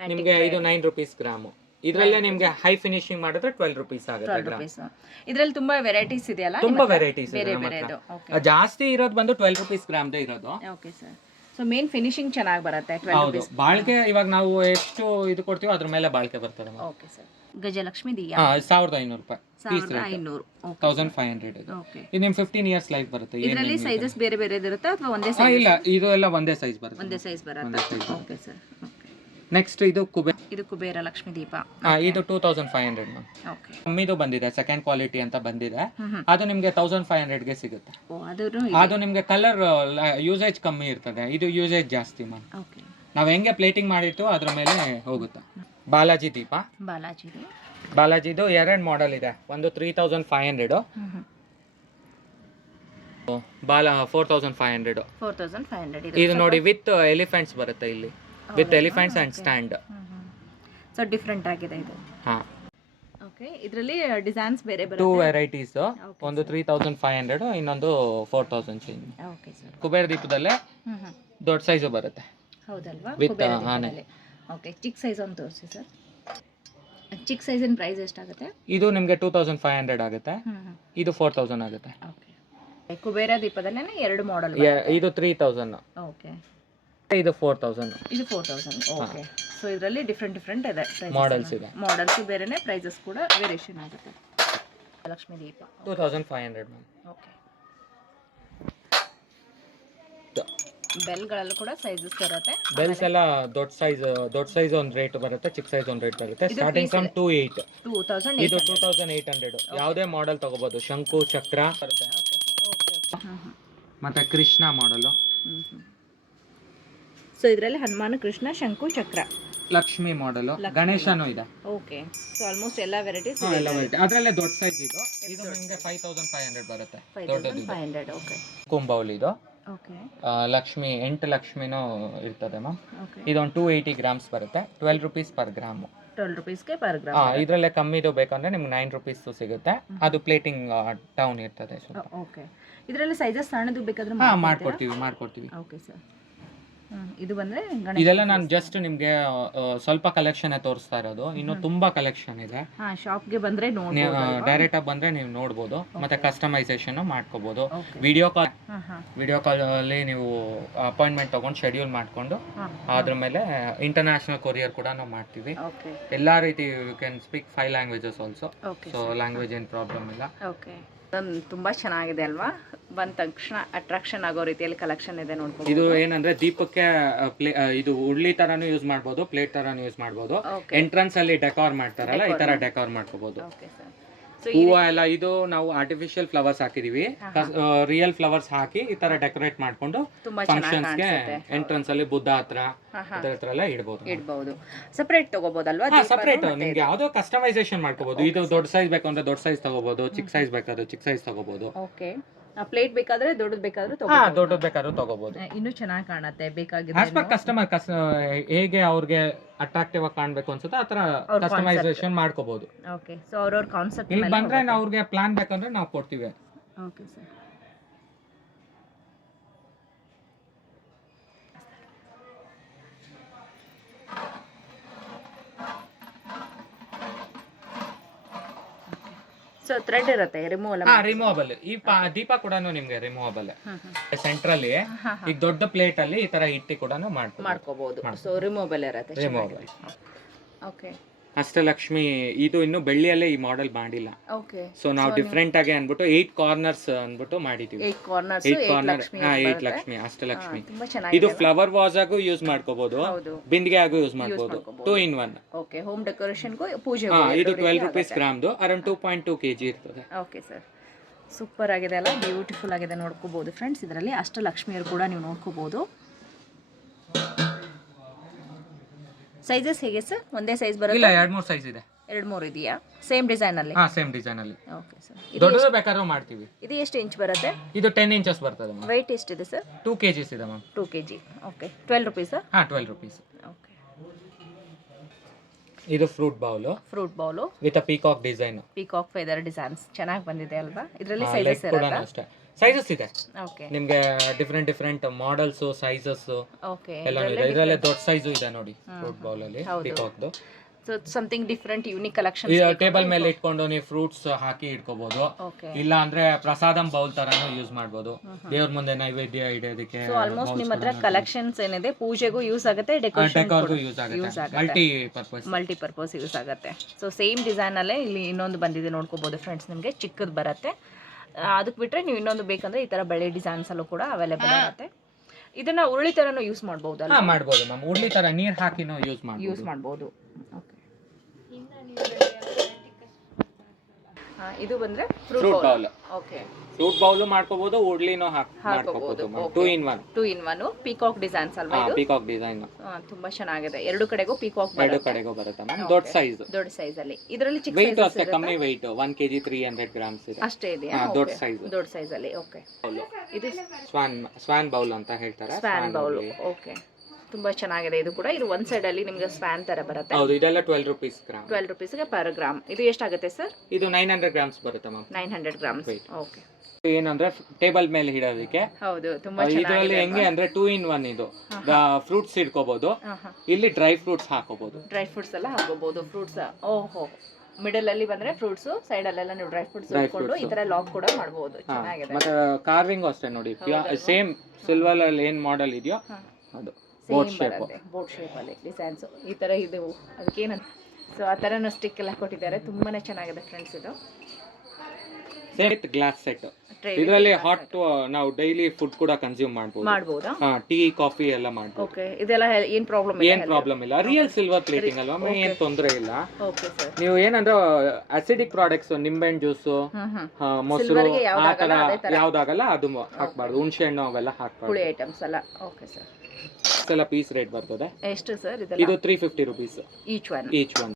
ನಿಮ್ಗೆ ಇದು 9 rupees ಗ್ರಾಮ್. ಇದರಲ್ಲೇ ನಿಮ್ಗೆ ಹೈ ಫಿನಿಶಿಂಗ್ ಮಾಡಿದ್ರೆ 12 rupees ಆಗುತ್ತೆ ಗ್ರಾಮ್. ಇದರಲ್ಲಿ ತುಂಬಾ ವೆರೈಟೀಸ್ ಇದೆಯಲ್ಲ? ತುಂಬಾ ವೆರೈಟೀಸ್ ಇದೆ. ಜಾಸ್ತಿ ಇರೋದು ಬಂದು 12 rupees ಗ್ರಾಮ್ದೇ ಇರೋದು. Okay sir. So main finishing ಚೆನ್ನಾಗಿ ಬರುತ್ತೆ. 12 rupees. ಬಾಳ್ಕೆ ಇವಾಗ ನಾವು ಎಷ್ಟು ಇದು ಕೊಡ್ತೀವೋ ಅದ್ರ ಮೇಲೆ ಬಾಳ್ಕೆ ಬರ್ತದೆ. Okay sir. ಗಜಲಕ್ಷ್ಮಿ ದಿಯಾ 1500 ರೂಪಾಯಿ. 1500. 1500 ಇದು. ಇದು ನಿಮ್ 15 years ಲೈಫ್ ಬರುತ್ತೆ. ಇದರಲ್ಲಿ ಸೈಜಸ್ ಬೇರೆ ಬೇರೆ ಇರುತ್ತೆ ಅಥವಾ ಒಂದೇ ಸೈಜ್? ಇಲ್ಲ, ಇದು ಎಲ್ಲ ಒಂದೇ ಸೈಜ್ ಬರುತ್ತೆ. ಒಂದೇ ಸೈಜ್ ಬರುತ್ತೆ. Okay sir. ನೆಕ್ಸ್ಟ್ ಇದು ಕುಬೇರ ಲಕ್ಷ್ಮಿ ದೀಪ. ಇದು 2500 ಮ್ಯಾಮ್. ಓಕೆ. ಕಮ್ಮಿದು ಬಂದಿದೆ, ಸೆಕೆಂಡ್ ಕ್ವಾಲಿಟಿ ಅಂತ ಬಂದಿದೆ. ಅದು ನಿಮ್ಗೆ 1500 ಗೆ ಸಿಗುತ್ತೆ. ಅದು ನಿಮ್ಗೆ ಕಲರ್ ಯೂಸೇಜ್ ಕಮ್ಮಿ ಇರ್ತದೆ, ಇದು ಯೂಸೇಜ್ ಜಾಸ್ತಿ ಮ್ಯಾಮ್. ಓಕೆ. ನಾವ್ ಹೆಂಗೆ ಪ್ಲೇಟಿಂಗ್ ಮಾಡಿರ್ತೀವೋ ಅದ್ರ ಮೇಲೆ ಹೋಗುತ್ತೆ. ಬಾಲಾಜಿ ದೀಪ. ಬಾಲಾಜಿದು 2 ಮಾಡೆಲ್ ಇದೆ. ಒಂದು 3500, 4500. ಇದು ನೋಡಿ ವಿತ್ ಎಲಿಫೆಂಟ್ಸ್ ಬರುತ್ತೆ ಇಲ್ಲಿ, with elephants and stand. So different ಆಗಿದೆ ಇದು. ಹಾ. ಓಕೆ. ಇದರಲ್ಲಿ ಡಿಸೈನ್ಸ್ ಬೇರೆ ಬರುತ್ತೆ. 2 ವೆರೈಟೀಸ್. ಒಂದು 3500, ಇನ್ನೊಂದು 4000 ಚೇಂಜ್. Okay sir. ಕುಬೇರ ದೀಪದಲ್ಲೇ ದೊಡ್ಡ ಸೈಜ್ ಬರುತ್ತೆ. ಹೌದಲ್ವಾ? ವಿತ್ ಆನೆ. ಓಕೆ. ಚಿಕ್ಕ ಸೈಜ್ ಒಂದು ತೋರಿಸಿ ಸರ್. ಚಿಕ್ಕ ಸೈಜಿನ ಪ್ರೈಸ್ ಎಷ್ಟಾಗುತ್ತೆ? ಇದು ನಿಮಗೆ 2500 ಆಗುತ್ತೆ. ಇದು 4000 ಆಗುತ್ತೆ. ಓಕೆ. ಕುಬೇರ ದೀಪದಲ್ಲೇ 2 ಮಾಡೆಲ್. ಇದು 3000. ಓಕೆ. ಇದು 4000. ಇದು 4000. ಓಕೆ. ಸೊ ಇದರಲ್ಲಿ ಡಿಫರೆಂಟ್ ಇದೆ, ಮಾಡೆಲ್ಸ್ ಇದೆ. ಮಾಡೆಲ್ಸ್ ಬೇರೆನೇ, ಪ್ರೈಸಸ್ ಕೂಡ ವೇರಿಯೇಷನ್ ಆಗುತ್ತೆ. ಲಕ್ಷ್ಮಿ ದೀಪ 2500 ಮ್ಯಾಮ್. ಓಕೆ. ಬೆಲ್ಗಳಲ್ಲೂ ಕೂಡ ಸೈಜಸ್ ಬರುತ್ತೆ. ಬೆಲ್ಸ್ ಎಲ್ಲ ದೊಡ್ಡ ಸೈಜ್ ಒಂದು ರೇಟ್ ಬರುತ್ತೆ, ಚಿಕ್ಕ ಸೈಜ್ ಒಂದು ರೇಟ್ ಬರುತ್ತೆ. Starting from 2800. ಇದು 2800. ಯಾವುದೇ ಮಾಡೆಲ್ ತಗೋಬಹುದು. ಶಂಕು ಚಕ್ರ ಬರುತ್ತೆ. ಮತ್ತೆ ಕೃಷ್ಣ ಮಾಡೆಲ್. ಸೊ ಇದರಲ್ಲಿ ಹನುಮಾನ, ಕೃಷ್ಣ, ಶಂಕು, ಚಕ್ರ ಲಕ್ಷ್ಮಿ ಮಾಡೆಲ್, ಗಣೇಶನೂ ಇದೆ. ಓಕೆ, ಸೊ ಆಲ್ಮೋಸ್ಟ್ ಎಲ್ಲ ವೆರೈಟೀಸ್ ಎಲ್ಲ ವೆರೈಟಿ. ಅದರಲ್ಲೇ ದೊಡ್ಡ ಸೈಜ್ ಇದು ನಿಮಗೆ 5500 ಬರುತ್ತೆ. ದೊಡ್ಡದು 500. ಓಕೆ, ಕುಂಬೌಲ್ ಇದು. ಓಕೆ, ಲಕ್ಷ್ಮಿ 8 ಲಕ್ಷ್ಮಿನೂ ಇರ್ತದೆ ಮ್ಯಾಮ್. ಇದೊಂದು 280 ಗ್ರಾಮ್ಸ್ ಬರುತ್ತೆ. 12 ರೂಪೀಸ್ ಪರ್ ಗ್ರಾಮು. 12 ರೂಪೀಸ್ಗೆ ಪರ್ ಗ್ರಾಮ್. ಇದರಲ್ಲೇ ಕಮ್ಮಿದು ಬೇಕಂದ್ರೆ ನಿಮ್ಗೆ 9 ರೂಪೀಸ್ ಸಿಗುತ್ತೆ. ಅದು ಪ್ಲೇಟಿಂಗ್ ಡೌನ್ ಇರ್ತದೆ ಸ್ವಲ್ಪ. ಓಕೆ, ಇದರಲ್ಲಿ ಸೈಜಸ್ ಸಣ್ಣದು ಬೇಕಾದ್ರೆ ಮಾಡ್ಕೊಡ್ತೀವಿ. Okay sir. ಇದು ಬಂದ್ರೆ ಇದೆಲ್ಲ ನಾನು ಜಸ್ಟ್ ನಿಮ್ಗೆ ಸ್ವಲ್ಪ ಕಲೆಕ್ಷನ್ ತೋರಿಸ್ತಾ ಇರೋದು. ಇನ್ನು ತುಂಬಾ ಕಲೆಕ್ಷನ್ ಇದೆ. ಶಾಪ್ಗೆ ಬಂದ್ರೆ ಡೈರೆಕ್ಟ್ ಆಗಿ ಬಂದ್ರೆ ನೀವು ನೋಡ್ಬೋದು. ಮತ್ತೆ ಕಸ್ಟಮೈಸೇಷನ್ ಮಾಡ್ಕೋಬಹುದು. ವಿಡಿಯೋ ಕಾಲ್ ಅಲ್ಲಿ ನೀವು ಅಪಾಯಿಂಟ್ಮೆಂಟ್ ತಗೊಂಡು ಶೆಡ್ಯೂಲ್ ಮಾಡ್ಕೊಂಡು ಅದ್ರ ಮೇಲೆ ಇಂಟರ್ನ್ಯಾಷನಲ್ ಕೊರಿಯರ್ ಕೂಡ ನಾವು ಮಾಡ್ತೀವಿ. ಎಲ್ಲಾ ರೀತಿ you can speak 5 languages also. So language ಏನು ಪ್ರಾಬ್ಲಮ್ ಇಲ್ಲ. ಓಕೆ, ತುಂಬಾ ಚೆನ್ನಾಗಿದೆ ಅಲ್ವಾ? ಬಂದ ತಕ್ಷಣ ಅಟ್ರಾಕ್ಷನ್ ಆಗೋ ರೀತಿಯಲ್ಲಿ ಕಲೆಕ್ಷನ್ ಇದೆ ನೋಡ್ಬೋದು. ಇದು ಏನಂದ್ರೆ ದೀಪಕ್ಕೆ ಇದು ಉಳ್ಳಿ ತರಾನು ಯೂಸ್ ಮಾಡ್ಬೋದು, ಪ್ಲೇಟ್ ತರಾನು ಯೂಸ್ ಮಾಡ್ಬೋದು. ಎಂಟ್ರನ್ಸ್ ಅಲ್ಲಿ ಡೆಕೋರ್ ಮಾಡ್ತಾರಲ್ಲ, ಈ ತರ ಡೆಕೋರ್ ಮಾಡ್ಕೋಬಹುದು. ಹೂವು ಎಲ್ಲ ಇದು ನಾವು ಆರ್ಟಿಫಿಷಿಯಲ್ ಫ್ಲವರ್ಸ್ ಹಾಕಿದೀವಿ. ರಿಯಲ್ ಫ್ಲವರ್ಸ್ ಹಾಕಿ ಈ ತರ ಡೆಕೋರೇಟ್ ಮಾಡ್ಕೊಂಡು ಫಂಕ್ಷನ್ಸ್ ಗೆ ಎಂಟ್ರನ್ಸ್ ಅಲ್ಲಿ ಬುದ್ಧ ಹತ್ರ ಎಲ್ಲ ಇಡಬಹುದು. ಸಪರೇಟ್ ತಗೋಬಹುದಲ್ವಾ? ಸಪರೇಟ್ ನಿಮ್ಗೆ ಯಾವ್ದೋ ಕಸ್ಟಮೈಸೇಷನ್ ಮಾಡ್ಕೋಬಹುದು. ಇದು ದೊಡ್ಡ ಸೈಜ್ ಬೇಕಂದ್ರೆ ದೊಡ್ಡ ಸೈಜ್ ತಗೋಬಹುದು, ಚಿಕ್ಕ ಸೈಜ್ ಬೇಕಾದ್ರೆ ಚಿಕ್ಕ ಸೈಜ್ ತಗೋಬಹುದು. ಓಕೆ, ಪ್ಲೇಟ್ ಬೇಕಾದ್ರೆ ದೊಡ್ಡದು ಬೇಕಾದ್ರೂ ತಗೋಬಹುದು. ಇನ್ನೂ ಚೆನ್ನಾಗಿ ಕಾಣುತ್ತೆ. ಬೇಕಾಗಿದೆ ಕಸ್ಟಮರ್ ಹೇಗೆ ಅವ್ರಿಗೆ ಅಟ್ರಾಕ್ಟಿವ್ ಆಗಿ ಕಾಣಬೇಕು ಅನ್ಸುತ್ತೆ ಆ ತರ ಕಸ್ಟಮೈಸೇಷನ್ ಮಾಡ್ಕೋಬಹುದು. ಓಕೆ, ಸೊ ಅವ್ರವ್ರ ಕಾನ್ಸೆಪ್ಟ್ ಇಲ್ಲಿ ಬಂದ್ರೆ ನಾವು ಅವ್ರಿಗೆ ಪ್ಲಾನ್ ಬೇಕಂದ್ರೆ ನಾವು ಕೊಡ್ತೀವಿ. Okay sir. ಸೊ ಥ್ರೆಡ್ ಇರುತ್ತೆ ರಿಮೂವಬಲ್. ಈ ದೀಪ ಕೂಡ ನಿಮ್ಗೆ ರಿಮೂವಬಲ್. ಸೆಂಟ್ರಲ್ಲಿ ಈಗ ದೊಡ್ಡ ಪ್ಲೇಟ್ ಅಲ್ಲಿ ಈ ತರ ಇಟ್ಟಿ ಕೂಡ ಮಾಡ್ಕೋಬಹುದು. ಸೊ ರಿಮೂವಬಲ್ ಇರುತ್ತೆ. ರಿಮೂವಬಲ್. ಓಕೆ, ಅಷ್ಟಲಕ್ಷ್ಮಿ ಇದು ಇನ್ನು ಬೆಳ್ಳಿಯಲ್ಲೇ ಈ ಮಾಡೆಲ್ ಮಾಡಿಲ್ಲ. ಓಕೆ, ಸೊ ನಾವು ಡಿಫ್ರೆಂಟ್ ಆಗಿ ಅನ್ಬಿಟ್ಟು 8 ಕಾರ್ನರ್ಸ್ ಅನ್ಬಿಟ್ಟು ಮಾಡಿದೀವಿ. 8 ಲಕ್ಷ್ಮಿ ಅಷ್ಟಲಕ್ಷ್ಮಿ. ಇದು ಫ್ಲವರ್ ವಾಸ್ ಆಗು ಯೂಸ್ ಮಾಡ್ಕೋಬಹುದು, ಬಿಂದಿಗೆ ಆಗು ಯೂಸ್ ಮಾಡಬಹುದು. 2 in 1. ಓಕೆ, ಹೋಮ್ ಡೆಕೋರೇಷನ್ ಗೂ ಪೂಜೆ. ಇದು 12 ರೂಪೀಸ್ ಗ್ರಾಮ್ದು ಅರೌಂಡ್ 2.2 kg ಇರ್ತದೆ. ಓಕೆ ಸರ್, ಸೂಪರ್ ಆಗಿದೆ ಅಲ್ಲ? ಬ್ಯೂಟಿಫುಲ್ ಆಗಿದೆ, ನೋಡ್ಕೋಬಹುದು ಫ್ರೆಂಡ್ಸ್. ಇದರಲ್ಲಿ ಅಷ್ಟಲಕ್ಷ್ಮಿಯರು ಕೂಡ ನೀವು ನೋಡ್ಕೋಬಹುದು. ಸೈಜಸ್ ಹೇಗೆ ಸರ್? ಒಂದೇ ಸೈಜ್ ಬರುತ್ತೆ? ಇಲ್ಲ, 2-3 ಸೈಜ್ ಇದೆ. 2-3 ಇದೆಯಾ? ಸೇಮ್ ಡಿಸೈನ್ ಅಲ್ಲಿ? ಸೇಮ್ ಡಿಸೈನ್ ಅಲ್ಲಿ. Okay sir. ದೊಡ್ಡದು ಬೇಕಾದ್ರೂ ಮಾಡ್ತೀವಿ. ಇದು ಎಷ್ಟು ಇಂಚ್ ಬರುತ್ತೆ? ಇದು 10 ಇಂಚಸ್ ಬರ್ತದೆ ಮ್ಯಾಮ್. weight ಎಷ್ಟಿದೆ ಸರ್? 2 kg ಇದೆ ma'am. 2 kg. Okay, 12 rupees? 12 rupees. Okay, ಇದು fruit bowl with peacock design. Peacock feather designs ಚೆನ್ನಾಗಿ ಬಂದಿದೆ ಅಲ್ವಾ? ಇದರಲ್ಲಿ ಸೈಜಸ್ ಇರುತ್ತೆ? ಅಷ್ಟೇ ಸೈಜಸ್ ಇದೆ. ಓಕೆ, ನಿಮಗೆ ಡಿಫರೆಂಟ್ ಮಾಡೆಲ್ಸ್, ಸೈಜಸ್ ಓಕೆ ಎಲ್ಲ ಇದೆ. ಇದರಲ್ಲಿ ದೊಡ್ಡ ಸೈಜ್ ಇದೆ ನೋಡಿ ಫ್ರೂಟ್ ಬೌಲ್ ಅಲ್ಲಿ ಪೀಕಾಕ್ದು. So something different unique collection. Table ಮೇಲೆ ಇಟ್ಕೊಂಡು ನೀವು ಫ್ರೂಟ್ಸ್ ಹಾಕಿ ಇಟ್ಕೋಬಹುದು. ಇಲ್ಲ ಅಂದ್ರೆ ಪ್ರಸಾದಂ ಬೌಲ್ ತರಾನು ಯೂಸ್ ಮಾಡಬಹುದು, ದೇವ್ರ ಮುಂದೆ ನೈವೇದ್ಯ ಇಡೋದಕ್ಕೆ. ಸೊ ಆಲ್ಮೋಸ್ಟ್ ನಿಮ್ಮ ಹತ್ರ ಕಲೆಕ್ಷನ್ಸ್ ಏನಿದೆ ಪೂಜೆಗೂ ಯೂಸ್ ಆಗುತ್ತೆ, ಡೆಕೋರೇಷನ್ಗೂ ಯೂಸ್ ಆಗುತ್ತೆ, ಮಲ್ಟಿಪರ್ಪಸ್ ಯೂಸ್ ಆಗುತ್ತೆ. ಸೊ ಸೇಮ್ ಡಿಸೈನ್ ಅಲ್ಲೇ ಇಲ್ಲಿ ಇನ್ನೊಂದು ಬಂದಿದೆ ನೋಡ್ಕೋಬಹುದು ಫ್ರೆಂಡ್ಸ್. ನಿಮಗೆ ಚಿಕ್ಕದು ಬರುತ್ತೆ. ಅದಕ್ಕೆ ಬಿಟ್ಟರೆ ನೀವು ಇನ್ನೊಂದು ಬೇಕಂದ್ರೆ ಈ ಥರ ಬಳೆ ಡಿಸೈನ್ಸ್ ಅಲ್ಲೂ ಕೂಡ ಅವೈಲೇಬಲ್ ಆಗುತ್ತೆ. ಇದನ್ನ ಉರುಳಿ ಥರನೂ ಯೂಸ್ ಮಾಡ್ಬೋದಲ್ಲ? ಮಾಡ್ಬೋದು ಮ್ಯಾಮ್. ಉರುಳಿ ಥರ ನೀರು ಹಾಕಿನೂ ಯೂಸ್ ಮಾಡ್ಬೋದು. ಓಕೆ, ಇದು ಬಂದ್ರೆ fruit bowl. Okay, fruit bowl ಮಾಡ್ಕೋಬಹುದು, ಉಡ್ಲಿನೂ ಹಾಕಬಹುದು. 2 in 1 ಪೀಕಾಕ್ ಡಿಸೈನ್ಸ್ ಅಲ್ವಾ ಇದು? ಪೀಕಾಕ್ ಡಿಸೈನ್ ತುಂಬಾ ಚೆನ್ನಾಗಿದೆ. ಎರಡು ಕಡೆಗೂ ಪೀಕಾಕ್ ಬರುತ್ತೆ ಮ್ಯಾಮ್. ದೊಡ್ಡ ಸೈಜ್ ಅಲ್ಲಿ. ಇದರಲ್ಲಿ ಚಿಕ್ಕ weight ಅಷ್ಟೇ ಕಮ್ಮಿ weight 1 kg 300 grams ಇದೆ ಅಷ್ಟೇ ಇದೆಯಾ? ದೊಡ್ಡ ಸೈಜ್ ಅಲ್ಲಿ. ಓಕೆ, ಇದು ಸ್ವಾನ್ ಬೌಲ್ ಅಂತ ಹೇಳ್ತಾರೆ. ಸ್ವಾನ್ ಬೌಲ್. ಓಕೆ, ತುಂಬಾ ಚೆನ್ನಾಗಿದೆ ಇದು ಕೂಡ. ಇದು ಒಂದ್ ಸೈಡ್ ಅಲ್ಲಿ ನಿಮಗೆ ಸ್ವಾನ್ ತರ ಬರುತ್ತೆ. ಹೌದು, ಇದೆಲ್ಲ 12 ರೂಪೀಸ್ ಗ್ರಾಮ್. 12 ರೂಪೀಸ್ಗೆ ಪರ್ ಗ್ರಾಮ್. ಇದು ಎಷ್ಟಾಗುತ್ತೆ ಸರ್? ಇದು 900 ಗ್ರಾಮ್ಸ್ ಬರುತ್ತೆ ಮ್ಯಾಮ್. 900 ಗ್ರಾಮ್ಸ್. ಓಕೆ, ಏನಂದ್ರೆ ಟೇಬಲ್ ಮೇಲೆ ಇಡೋದಕ್ಕೆ. ಹೌದು, ತುಂಬಾ ಇದರಲ್ಲಿ ಹೆಂಗೆ ಅಂದ್ರೆ 2 in 1 ಇದು. ಫ್ರೂಟ್ಸ್ ಇಟ್ಕೋಬಹುದು, ಇಲ್ಲಿ ಡ್ರೈ ಫ್ರೂಟ್ಸ್ ಹಾಕೋಬಹುದು. ಡ್ರೈ ಫ್ರೂಟ್ಸ್ ಎಲ್ಲ ಹಾಕೋಬಹುದು. ಫ್ರೂಟ್ಸ್ ಓಹೋ, ಮಿಡಲ್ ಅಲ್ಲಿ ಬಂದ್ರೆ ಫ್ರೂಟ್ಸ್, ಸೈಡ್ ಅಲ್ಲೆಲ್ಲ ನೀವು ಡ್ರೈ ಫ್ರೂಟ್ಸ್ ಇಟ್ಕೊಂಡು ಈ ತರ ಲಾಕ್ ಕೂಡ ಮಾಡಬಹುದು. ಚೆನ್ನಾಗಿದೆ. ಮತ್ತೆ ಕಾರ್ವಿಂಗ್ ಅಷ್ಟೇ ನೋಡಿ, ಸೇಮ್ ಸಿಲ್ವರ್ ಅಲ್ಲಿ ಏನ್ ಮಾಡೆಲ್ ಇದೆಯೋ ಅದು ಬೋಟ್ ಶೇಪ್ ಅಲ್ಲಿ ಡಿಸೈನ್ಸ್ ಈ ತರ ಇದು. ಅದಕ್ಕೇನಂತ ಸೊ ಆ ಥರನೂ ಸ್ಟಿಕ್ ಎಲ್ಲ ಕೊಟ್ಟಿದ್ದಾರೆ. ತುಂಬಾನೇ ಚೆನ್ನಾಗಿದೆ ಫ್ರೆಂಡ್ಸ್. ಇದು ಗ್ಲಾಸ್ ಸೆಟ್. ಇದರಲ್ಲಿ ಹಾಟ್ ನಾವು ಡೈಲಿ ಫುಡ್ ಕೂಡ ಕನ್ಸ್ಯೂಮ್ ಮಾಡಬಹುದು. ಟೀ, ಕಾಫಿ ಎಲ್ಲ ಮಾಡಬಹುದು. ಓಕೆ, ಇದೆಲ್ಲ ಏನ್ ಪ್ರಾಬ್ಲಮ್ ಇಲ್ಲ. ರಿಯಲ್ ಸಿಲ್ವರ್ ಪ್ಲೇಟಿಂಗ್ ಅಲ್ವಾ, ಏನ್ ತೊಂದರೆ ಇಲ್ಲ. Okay sir. ನೀವು ಏನಂದ್ರೆ ಅಸಿಡಿಕ್ ಪ್ರಾಡಕ್ಟ್ಸ್, ನಿಂಬೆಹಣ್ಣು ಜ್ಯೂಸು, ಮೊಸರು ಆ ತರ ಯಾವ್ದಾಗಲ್ಲ ಅದು ಹಾಕ್ಬಾರ್ದು. ಹುಣಸೆ ಹಣ್ಣು ಅವೆಲ್ಲ ಹಾಕ್ಬಾರ್ದು. ಹುಳಿ ಐಟಮ್ಸ್ ಎಲ್ಲ. Okay sir. ಬಾಕ್ಸ್ ಎಲ್ಲ ಪೀಸ್ ರೇಟ್ ಬರ್ತದೆ. ಎಷ್ಟು ಸರ್ ಇದು 350 rupees each one. Each one.